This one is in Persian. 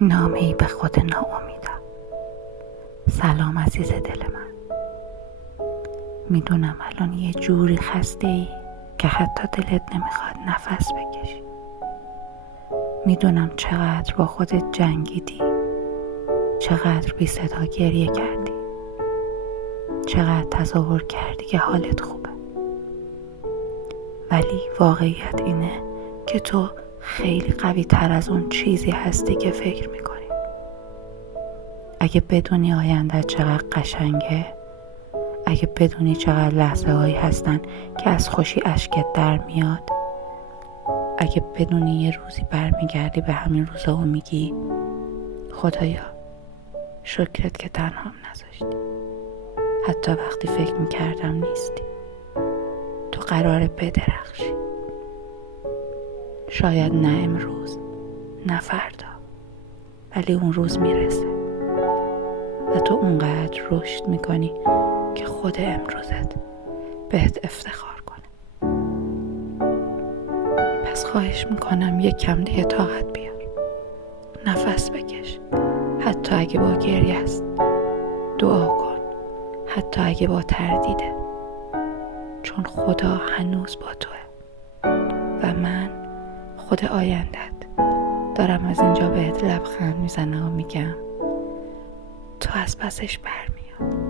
نامه‌ای به خود ناامیدم. سلام عزیز دل من. میدونم الان یه جوری خسته‌ای که حتی دلت نمیخواد نفس بکشی. میدونم چقدر با خودت جنگیدی، چقدر بی صدا گریه کردی، چقدر تظاهر کردی که حالت خوبه. ولی واقعیت اینه که تو خیلی قوی تر از اون چیزی هستی که فکر میکنی. اگه بدونی آینده چقدر قشنگه، اگه بدونی چقدر لحظه هایی هستن که از خوشی اشکت در میاد، اگه بدونی یه روزی برمیگردی به همین روزا و میگی خدایا شکرت که تنهام نذاشتی، حتی وقتی فکر میکردم نیستی. تو قراره بدرخشی، شاید نه امروز نه فردا، ولی اون روز میرسه و تو اونقدر رشد میکنی که خود امروزت بهت افتخار کنه. پس خواهش میکنم یک کم دیگه طاقت بیار، نفس بکش، حتی اگه با گریه است. دعا کن، حتی اگه با تردیده، چون خدا هنوز با توه و من خود آیندت دارم از اینجا بهت لبخند میزنم و میگم تو از پسش برمیاد.